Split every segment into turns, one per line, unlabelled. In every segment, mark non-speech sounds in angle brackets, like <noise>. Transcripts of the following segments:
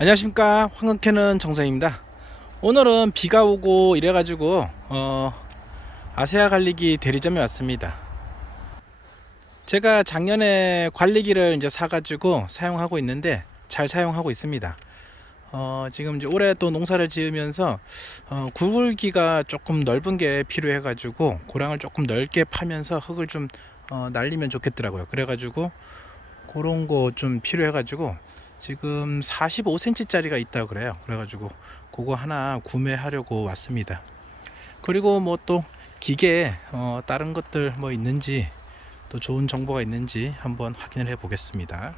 안녕하십니까. 황금캐는 정상입니다. 오늘은 비가 오고 이래 가지고 어, 아세아 관리기 대리점에 왔습니다. 제가 작년에 관리기를 이제 사 가지고 사용하고 있는데 잘 사용하고 있습니다. 어, 지금 이제 올해 또 농사를 지으면서 어, 구불기가 조금 넓은 게 필요해 가지고 고랑을 조금 넓게 파면서 흙을 좀 어, 날리면 좋겠더라고요. 그래 가지고 그런 거 좀 필요해 가지고 지금 45cm 짜리가 있다고 그래요. 그래가지고 그거 하나 구매하려고 왔습니다. 그리고 뭐 또 기계 어, 다른 것들 뭐 있는지 또 좋은 정보가 있는지 한번 확인을 해 보겠습니다.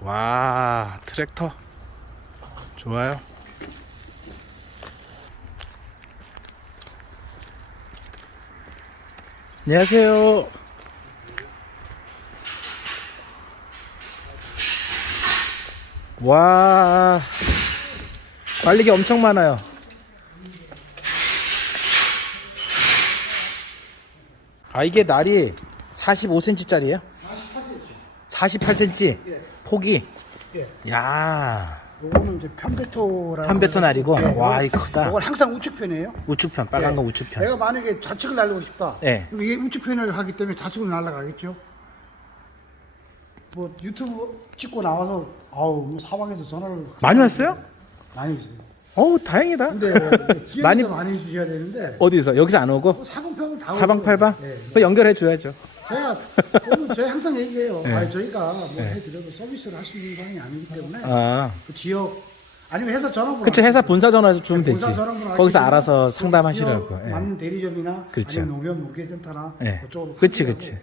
와 트랙터. 좋아요. 안녕하세요 와 관리기 엄청 많아요 아 이게 날이 45cm 짜리예요? 48cm 48cm
예.
폭이
예.
야
요거는 이제 편베토라는
편베토 날이고?
예,
와, 이 크다.
요건 항상 우측편이에요.
우측편 빨간
예.
거 우측편
내가 만약에 좌측을 날리고 싶다.
예.
그럼 이게 우측편을 하기 때문에 좌측으로 날아가겠죠. 뭐 유튜브 찍고 나와서 아우 뭐 사방에서 전화를
많이 왔어요?
많이 주세요.
어우 다행이다
근데 <laughs> 기회에서
많이-
많이, 주셔야 되는데
어디서 여기서 안 오고
뭐 사방평을 다
사방팔방
오고요. 예.
그 연결해 줘야죠
제가 오늘 제가 항상 얘기해요.
예.
아, 저희가 뭐 해드려도 서비스를 할 수 있는 상황이 아니기 때문에
아
그 지역 아니면 회사 전화번호
그쵸 회사 본사 전화 주면
네,
되지
본사 전화번호 알기
거기서
때문에
알아서
그
상담하시라고
지역
예.
맞는 대리점이나
그렇죠.
아니면 농협 농계센터나
예.
그쪽으로
그치
하시라고.
그치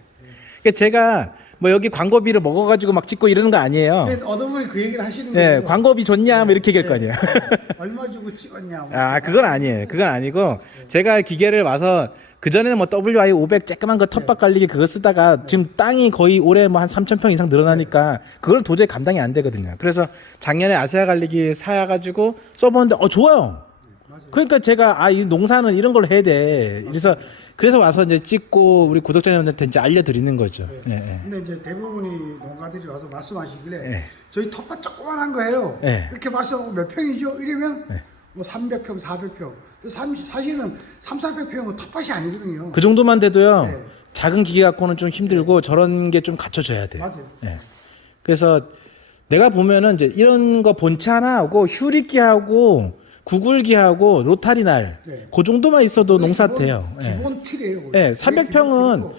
그러니까 제가 뭐 여기 광고비를 먹어가지고 막 찍고 이러는 거 아니에요
근데 어둠을 그 얘기를 하시는
예,
거예요.
광고비 좋냐 뭐 이렇게 얘기할 거 아니에요 <laughs>
얼마 주고 찍었냐. 뭐.
아 그건 아니에요 그건 아니고 제가 기계를 와서 그 전에는 뭐 WI500 쬐끄만 거 텃밭 관리기 그거 쓰다가 지금 땅이 거의 올해 뭐 한 3,000평 이상 늘어나니까 그걸 도저히 감당이 안 되거든요. 그래서 작년에 아세아 관리기 사가지고 써보는데 어 좋아요.
맞아요.
그러니까 제가 아 이 농사는 이런 걸 해야 돼. 그래서 그래서 와서 이제 찍고 우리 구독자님한테 이제 알려드리는 거죠. 예, 예.
근데 이제 대부분이 농가들이 와서 말씀하시길래
예.
저희 텃밭 조그만한 거예요.
예.
이렇게 말씀하고 몇 평이죠? 이러면 뭐 300평, 400평. 근데 삼- 사실은 3, 400평은 텃밭이 아니거든요.
그 정도만 돼도요.
네.
작은 기계 갖고는 좀 힘들고 저런 게 좀 갖춰져야 돼요.
맞아요.
예. 그래서 내가 보면은 이제 이런 거 본체 하나 하고 휴리기하고 구글기하고 로타리 날,
네.
그 정도만 있어도 농사
기본-
돼요. 예.
기본 틀이에요.
예, 300평은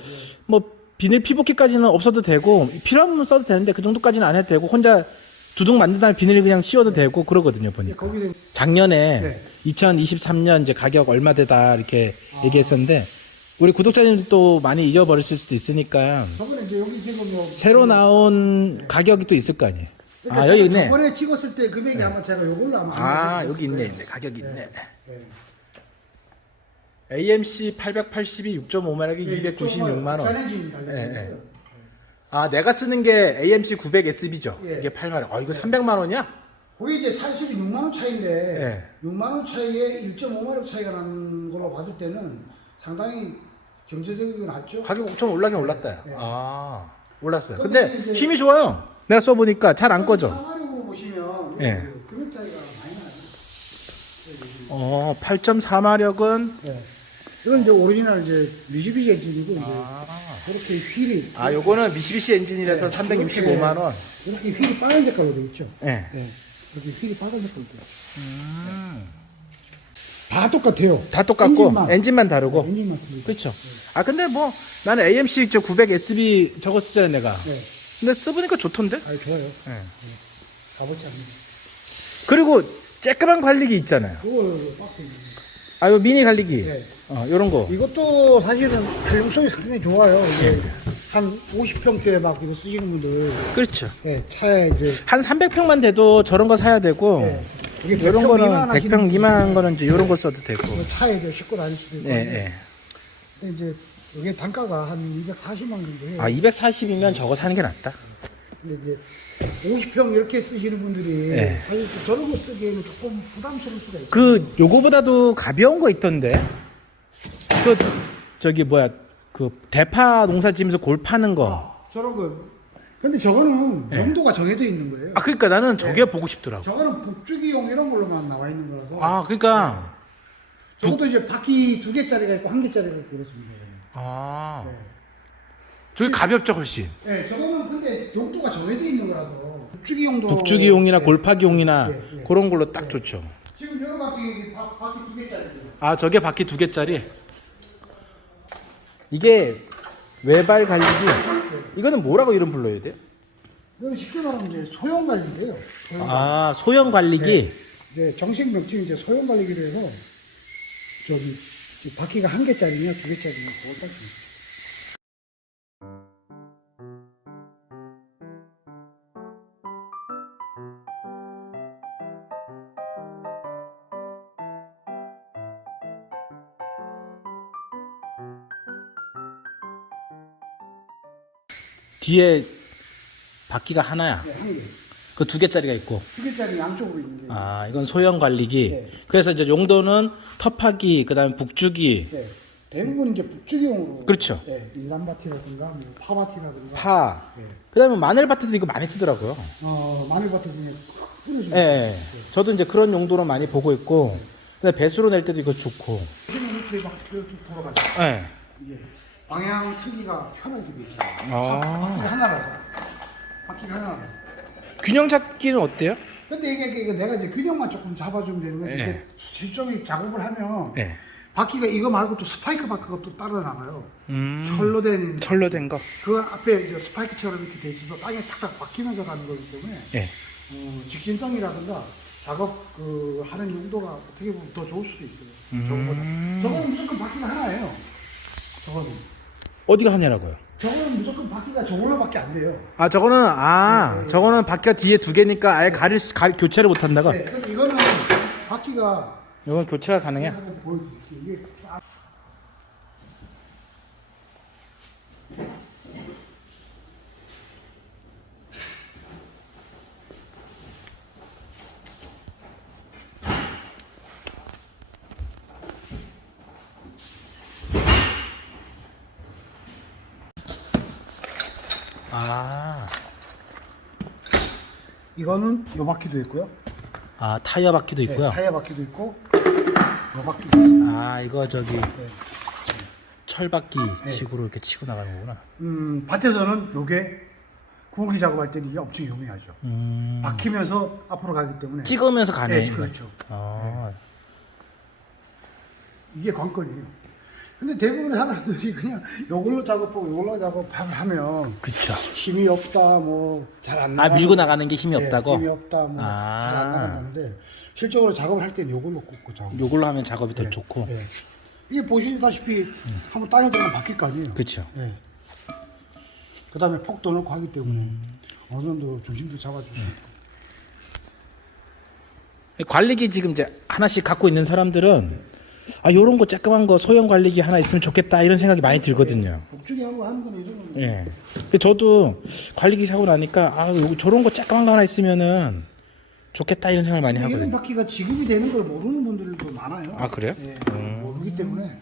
뭐 비닐 피복기까지는 없어도 되고 필요하면 써도 되는데 그 정도까지는 안 해도 되고 혼자 두둑 만든 다음에 비닐 그냥 씌워도 되고 그러거든요 보니까.
거기서
작년에
네.
2023년 이제 가격 얼마 되다 이렇게 얘기했었는데 우리 구독자님도 많이 잊어버렸을 수도 있으니까
저번에 이제 여기 지금 뭐
새로 나온 가격이 또 있을 거 아니에요.
그러니까
아 여기 있네.
저번에 찍었을 때 금액이 아마 제가 요걸로 아마 아안
여기 있네,
거예요.
있네. 가격이 있네.
네.
AMC 882 6.5마력이
네,
296만 원. 예, 예.
있어요.
아 내가 쓰는 게 AMC 900 SB죠.
예.
이게 8마력. 아 이거 300만 원이야?
거기 이제 사실이 6만 원 차인데
예.
6만 원 차이에 1.5만 원 차이가 나는 걸로 봤을 때는 상당히 경제적이고 낫죠.
가격 좀 올라긴 올랐다.
네.
아 올랐어요.
근데
근데
이제-
힘이 좋아요. 내가 써보니까 잘 안 꺼져.
보시면
예.
그 금액 차이가 많이 나요.
어 8.4마력은
예. 이건 이제 오리지널 이제 미시비시 엔진이고 이제
아.
이렇게 휠이
아 요거는 미시비시 엔진이라서
네.
365만 원.
이렇게 휠이 빨간 색깔로 돼 있죠.
예.
예. 이렇게 휠이 빨간 색깔로 돼. 다 똑같아요.
다 똑같고
엔진만.
엔진만, 다르고.
엔진만.
그렇죠. 아 근데 뭐 나는 AMC 저 900 SB 저거 쓰잖아 내가.
네.
근데 써보니까 좋던데.
아 좋아요.
예.
가보지 않는.
그리고 쬐끄만 관리기 있잖아요.
박스.
아, 요 미니 관리기.
네.
어, 요런 거.
이것도 사실은 활용성이 상당히 좋아요. 이게
네.
한 50평대 막 이거 쓰시는 분들
그렇죠.
예, 차에 이제
한 300평만 돼도 저런 거 사야 되고,
예, 이게
요런
100평
거는
미만 하시는
100평 미만한 거는 이제 요런 거 써도 되고.
뭐 차에 이제 싣고 다닐 수도 있고.
예, 예.
근데 이제 이게 단가가 한 240만 원 정도 해요.
아, 240이면 저거 사는 게 낫다.
근데 이제 50평 이렇게 쓰시는 분들이
예.
사실 또 저런 거 쓰기에는 조금 부담스러울 수가 있어요.
그, 요거보다도 가벼운 거 있던데. 그, 저기 뭐야, 그, 대파 농사 지면서 골 파는 거.
아, 저런 거. 근데 저거는
예.
용도가 정해져 있는 거예요.
아 그러니까 나는 저게
네.
보고 싶더라고.
저거는 복주기용 이런 걸로만 나와 있는 거라서.
아 그러니까
저것도 이제 바퀴 두 개짜리가 있고 한 개짜리가 있고 그렇습니다.
아
네.
저게 가볍죠 훨씬.
네, 저거는 근데 용도가 정해져 있는 거라서 북주기 용도
북주기용이나
네.
골파기용이나
네, 네.
그런 걸로 딱
네.
좋죠.
지금 여러 바퀴 바, 바퀴 두 개짜리예요.
아 저게 바퀴 두 개짜리. 이게 외발 갈리기. 이거는 뭐라고 이름 불러야 돼요?
이거는 쉽게 말하면 이제 소형 관리인데요. 소형
아 소형 관리기.
네. 이제 정식 명칭이 이제 소형 관리기로 해서 저기 이 바퀴가 한 개짜리냐 두 개짜리냐 그걸 딱.
뒤에 바퀴가 하나야.
네, 한 개.
그 두 개짜리가 있고.
두 개짜리 양쪽으로 있는 게.
아 이건 소형 관리기.
네.
그래서 이제 용도는 터파기, 그다음에 북주기,
네. 대부분 이제 북주기용으로.
그렇죠.
네, 인삼바티라든가 뭐 파바티라든가.
파.
네.
그다음에 마늘밭에도 이거 많이 쓰더라고요.
어, 마늘밭에 중에
예, 예. 저도 이제 그런 용도로 많이 보고 있고. 근데 배수로 낼 때도 이거 좋고.
이렇게 막 이렇게 돌아가죠.
예.
이게 방향 틀기가 편해지고 있잖아요.
아.
바퀴가 하나라서. 바퀴가 하나라서.
균형 잡기는 어때요?
근데 이게, 이게 내가 이제 균형만 조금 잡아주면 되는 거지.
예.
이게 실적인 작업을 하면
예.
바퀴가 이거 말고 또 스파이크 바퀴가 또 따로 나가요.
음.
철로 된
철로 된 거.
그 앞에 이제 스파이크처럼 이렇게 돼 있어서 땅에 탁탁 박히면서 가는 거기 때문에
예.
어, 직진성이라든가 작업 그 하는 용도가 어떻게 보면 더 좋을 수도 있어요.
음.
저거보다. 저거는 무조건 바퀴가 하나예요. 저거는.
어디가 하냐라고요?
저거는 무조건 바퀴가 저걸로밖에 안 돼요.
아 저거는 아
네, 네.
저거는 바퀴가 뒤에 두 개니까 아예 가릴 수, 가, 교체를 못 한다고.
네, 근데 이거는 바퀴가
이건 교체가 가능해.
한번 보여드릴게요. 이게 딱 이거는 요 바퀴도 있고요.
아 타이어 바퀴도
네,
있고요.
타이어 바퀴도 있고 요 바퀴도 있고.
아 이거 저기
네.
철바퀴
네.
식으로 이렇게 치고 나가는 거구나.
음, 밭에서는 요게 구멍기 작업할 때는 이게 엄청 용이하죠.
음.
박히면서 앞으로 가기 때문에
찍으면서 가네.
네, 그렇죠.
아,
이게 관건이에요. 근데 대부분의 사람들이 그냥 요걸로 작업하고 요걸로 작업하면
그쵸.
힘이 없다, 뭐 잘 안
아
나가.
밀고 나가는 게 힘이 없다고.
힘이 없다, 뭐잘
아.
안 나간다는데 실적으로 작업을 할 때는 요걸로 꽂고 작업.
요걸로 하면 작업이 더
네,
좋고.
네. 이게 보시다시피 한번 땅에 들어가면 바뀔 거 아니에요.
그렇죠.
네. 그다음에 폭도 넣고 하기 때문에
음.
어느 정도 중심도 잡아주고.
관리기 지금 이제 하나씩 갖고 있는 사람들은 아 요런 거 쬐끄만 거 소형 관리기 하나 있으면 좋겠다 이런 생각이 많이 들거든요.
복주기 하고 하는 건 이런 건
예. 근데 저도 관리기 사고 나니까 아 요- 저런 거 쬐끄만 거 하나 있으면은 좋겠다 이런 생각을 많이
이런
하거든요.
바퀴가 지급이 되는 걸 모르는 분들도 많아요.
아, 그래요?
네, 모르기 때문에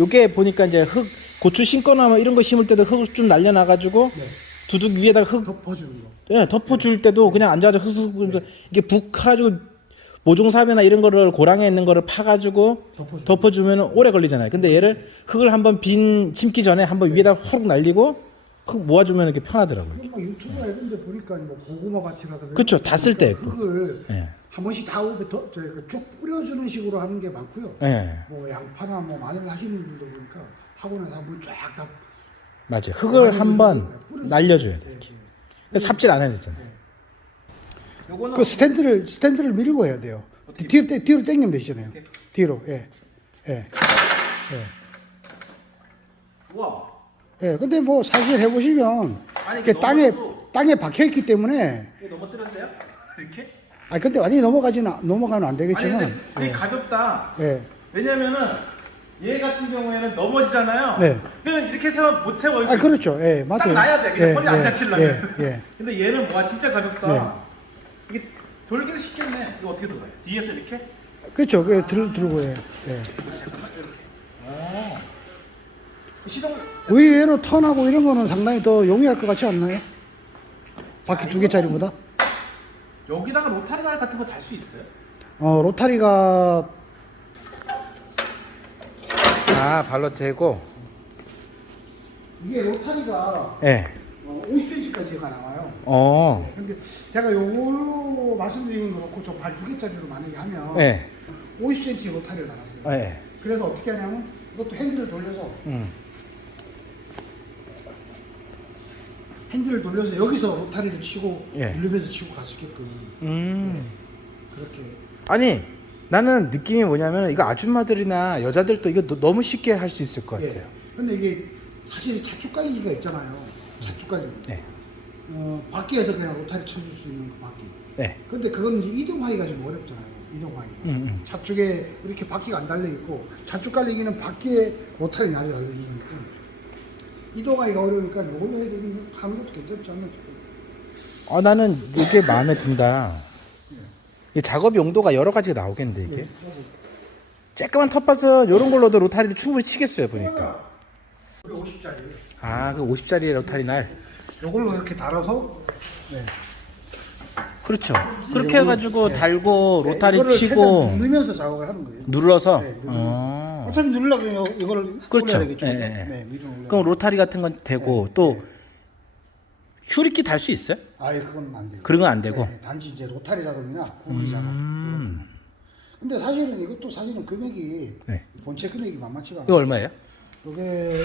요게 보니까 이제 흙 고추 심거나 뭐 이런 거 심을 때도 흙을 좀 날려놔 가지고
네,
두둑 위에다가 흙
덮어주는 거.
예, 덮어줄 때도 그냥 앉아서 흙 흙- 이게 북 가지고 모종삽이나 이런 거를 고랑에 있는 거를 파가지고 덮어주면 오래 걸리잖아요. 근데 얘를 흙을 한번 빈 심기 전에 한번 위에다 훅 날리고 흙 모아주면 이렇게 편하더라고요.
막 유튜브나 이런 데 보니까 뭐 고구마 밭이라든가
그쵸,
이런
다쓸
때그 흙을
예,
한 번씩 다 오게 더, 저희 그쭉 뿌려주는 식으로 하는 게 많고요.
예,
뭐 양파나 뭐 마늘 하시는 분들 보니까 하고 나서 한번 쫙다
맞아요. 흙을 한번 날려줘야 돼.
네, 네.
그래서 삽질 안 해야 되잖아요.
그 스탠드를 스탠드를 밀고 해야 돼요. 뒤로 땡- 뒤로 당기면 되잖아요. 뒤로 예. 예. 예.
와,
예. 근데 뭐 사실 해 보시면
아니,
이게
그
땅에
넘어져도-
땅에 박혀 있기 때문에
이거 넘어뜨렸대요? <laughs> 이렇게?
아 근데 완전히 넘어가지는 넘어가면 안
아니
되겠지만
근데 되게 가볍다.
예.
왜냐면은 얘 같은 경우에는 넘어지잖아요.
네.
그러면 이렇게 해서 못 세워.
아 그렇죠. 예, 맞아요.
딱 놔야 돼. 그냥 허리 안 다치려면.
예, 예.
근데 얘는 와 진짜 가볍다. 돌기도 쉽겠네. 이거 어떻게 돌아요? 뒤에서 이렇게?
그렇죠. 그 들, 들고 예. 예.
어. 시동
의외로 턴하고 이런 거는 상당히 더 용이할 것 같지 않나요? 바퀴 두 개짜리보다.
여기다가 로타리 날 같은 거 달 수 있어요?
어 로타리가
아 발로 대고
이게 로타리가
예.
어, 50cm까지가 나와요.
어.
근데 제가 요걸로 말씀드리는 거 그렇고 저 발 두 개짜리로 만약에 하면
예.
50cm 로타리를 달았어요.
예.
그래서 어떻게 하냐면 이것도 핸들을 돌려서
음.
핸들을 돌려서 여기서 로타리를 치고
예.
누르면서 치고 갈 수 있게끔
음.
그렇게
아니 나는 느낌이 뭐냐면 이거 아줌마들이나 여자들도 이거 너- 너무 쉽게 할 수 있을 것 같아요.
예. 근데 이게 사실 자축 깔리기가 있잖아요. 자축 깔리기.
네.
어, 밖에서 그냥 로타리 쳐줄 수 있는 그 바퀴.
네.
근데 그건 이제 이동하기가 좀 어렵잖아요. 이동하기가.
음, 음.
좌측에 이렇게 바퀴가 안 달려 있고 좌측 깔리기는 바퀴에 로타리 날이 달려 있는 거니까 이동하기가 어려우니까 이걸로 해주면 하는 것도 괜찮지 않나 싶어요.
아 나는 이게 마음에 든다. 이 작업 용도가 여러 가지가 나오겠는데 이게.
예.
쬐끄만 텃밭은 이런 걸로도 로타리를 충분히 치겠어요 보니까.
우리 50짜리.
아 그 50짜리 로타리 날.
이걸로 이렇게 달아서 네.
그렇죠. 그렇게 해가지고 달고 로타리
네, 이거를
치고
최대한 누르면서 작업을 하는 거예요.
눌러서.
네, 누르면서.
어.
어차피 그러면 이거를
그렇죠.
올려야 되겠죠.
예, 예, 예.
네, 위로 올려.
그럼 로타리 같은 건 되고
네,
또
네.
휴리기 달수 있어요?
아예 그건 안 돼요.
그런 건 안 되고.
네, 단지 이제 로타리 작업이나 고기 작업.
음.
근데 사실은 이것도 사실은 금액이
네.
본체 금액이 만만치가
이거
않아요.
얼마예요?
이게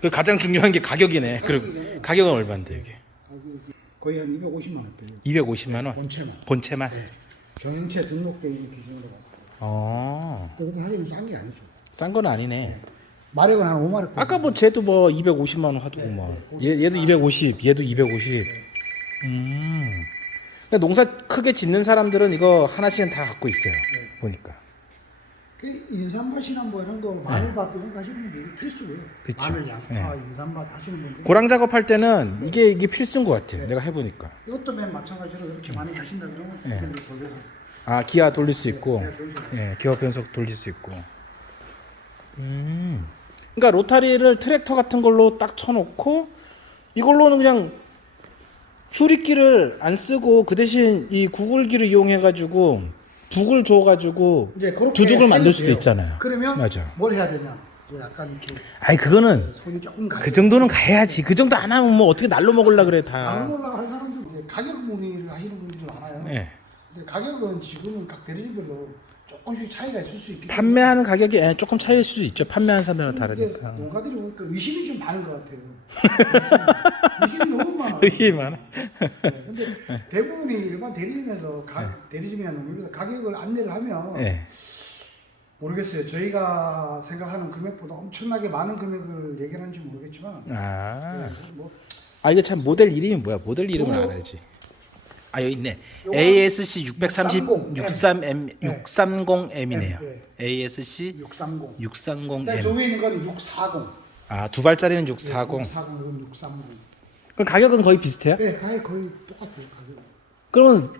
그 가장 중요한 게 가격이네. 그리고
가격이네.
가격은 얼마인데 이게?
가격이 거의 한 250만 원대요.
250만 원.
본체만.
본체만.
네. 경영체 등록돼 있는 기준으로.
어.
근데 사실은 싼 게 아니죠.
싼 건 아니네.
마력은 한 5마력.
아까 뭐 쟤도 뭐 250만 원 하더고 뭐. 얘 얘도 250, 얘도 250. 음. 그러니까 농사 크게 짓는 사람들은 이거 하나씩은 다 갖고 있어요.
네.
보니까.
그 인삼밭이나 뭐 이런 거 마늘밭 이런 거 하시는 분들이 필수고요.
네. 그쵸.
마늘 양파 인삼밭 하시는 분들.
고랑 작업할 때는 이게 이게 필수인 것 같아요. 내가 해보니까.
이것도 맨 마찬가지로 이렇게 많이 가신다 그러면
네.
돌려서
아 기아 돌릴 수 있고,
네, 돌려서.
예, 기어 변속 돌릴 수 있고. 음. 그러니까 로타리를 트랙터 같은 걸로 딱 쳐놓고 이걸로는 그냥 수리기를 안 쓰고 그 대신 이 구글기를 이용해가지고 북을 줘가지고
이제 그렇게
두둑을 만들 수도
돼요.
있잖아요.
그러면
맞아.
뭘 해야 되냐? 이제 약간 이렇게
아니 그거는
손이 조금 가.
그 정도는 가야지. 그 정도 안 하면 뭐 어떻게 날로 먹을라 그래
안
다.
올라가는 사람들 이제 가격 문의를 하시는 분들이 많아요.
예.
근데 가격은 지금은 각 대리점별로 조금씩 차이가 있을 수 있기 때문에
판매하는 가격이 예, 조금 차이일 수도 있죠. 판매하는 사람마다
이게
다르니까.
농가들이 보니까 의심이 좀 많은 것 같아요. <laughs> 의심이 너무 많아. 네, 근데 대부분이 일반 대리점에서 가, 대리점이나 농협에서 가격을 안내를 하면
예.
모르겠어요. 저희가 생각하는 금액보다 엄청나게 많은 금액을 얘기하는지 모르겠지만
아.
네, 뭐
아 이거 참 모델 이름이 뭐야? 모델 이름을
요거-
알아야지. 아 여기 있네.
요거
ASC 630
630M.
63M 630M이네요.
네.
ASC
630.
630M.
일단 저 위에 있는 건 640.
아 두 발짜리는 640.
640, 이건 630.
그럼 가격은 거의 비슷해요?
네, 가격 거의 똑같아요. 가격.
그러면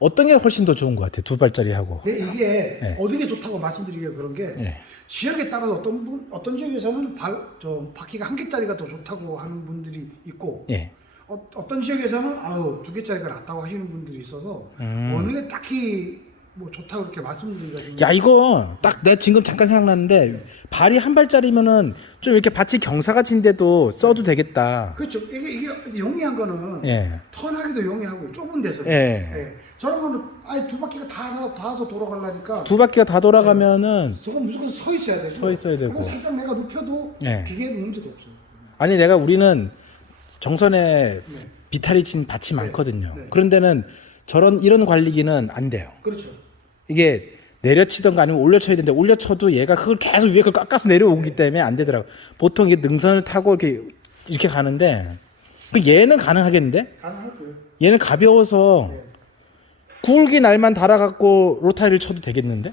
어떤 게 훨씬 더 좋은 것 같아? 두 발짜리하고.
근데 이게
네.
어느 게 좋다고 말씀드리기가 그런 게
예.
지역에 따라서 어떤 분 어떤 지역에서는 발, 저 바퀴가 한 개짜리가 더 좋다고 하는 분들이 있고
예.
어, 어떤 지역에서는 아우 두 개짜리가 낫다고 하시는 분들이 있어서
음.
어느 게 딱히 뭐 좋다고 그렇게 말씀드리기가 좀
야 이거 딱 내가 지금 잠깐 생각났는데 발이 한 발짜리면은 좀 이렇게 밭이 경사가 진데도 써도 되겠다.
그렇죠. 이게 이게 용이한 거는
예.
턴하기도 용이하고 좁은 데서
예.
예. 저런 거는 아예 두 바퀴가 다 닿아서 돌아가려니까
두 바퀴가 다 돌아가면은
저건 무조건 서 있어야 되고
서 있어야 되고.
살짝 내가 눕혀도
예.
기계는 문제도 없어요.
아니 내가 우리는 정선에
네.
비탈이 친 밭이 많거든요.
네.
그런 데는 저런 이런 관리기는 안 돼요.
그렇죠.
이게 내려치던가 아니면 올려쳐야 되는데 올려쳐도 얘가 그걸 계속 위에 걸 깎아서 내려오기
네.
때문에 안 되더라고. 보통 이게 능선을 타고 이렇게 이렇게 가는데 그 얘는 가능하겠는데?
가능할 거예요.
얘는 가벼워서
네.
굴기 날만 달아갖고 로타리를 쳐도 되겠는데?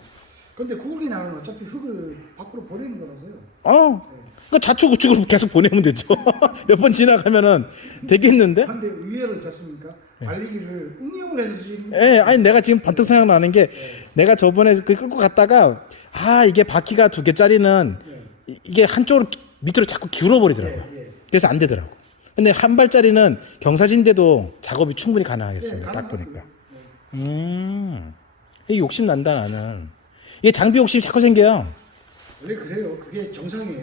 근데 구글이 나는 어차피 흙을 밖으로 보내는 거라서요.
어. 그러니까 좌측 우측으로 계속 보내면 되죠. <laughs> 몇 번 지나가면은 되겠는데?
근데 의외로 있지 않습니까? 관리기를 응용을 해서 지금
예, 아니 내가 지금 반뜩 생각나는 게 내가 저번에 그 끌고 갔다가 아 이게 바퀴가 두 개짜리는
네.
이- 이게 한쪽으로 밑으로 자꾸 기울어 버리더라고.
예, 예.
그래서 안 되더라고. 근데 한 발짜리는 경사진데도 작업이 충분히 가능하겠어요.
네,
딱. 보니까. 음. 이게 욕심 난다 나는. 이게 장비 욕심이 자꾸 생겨요.
원래 그래요. 그게 정상이에요.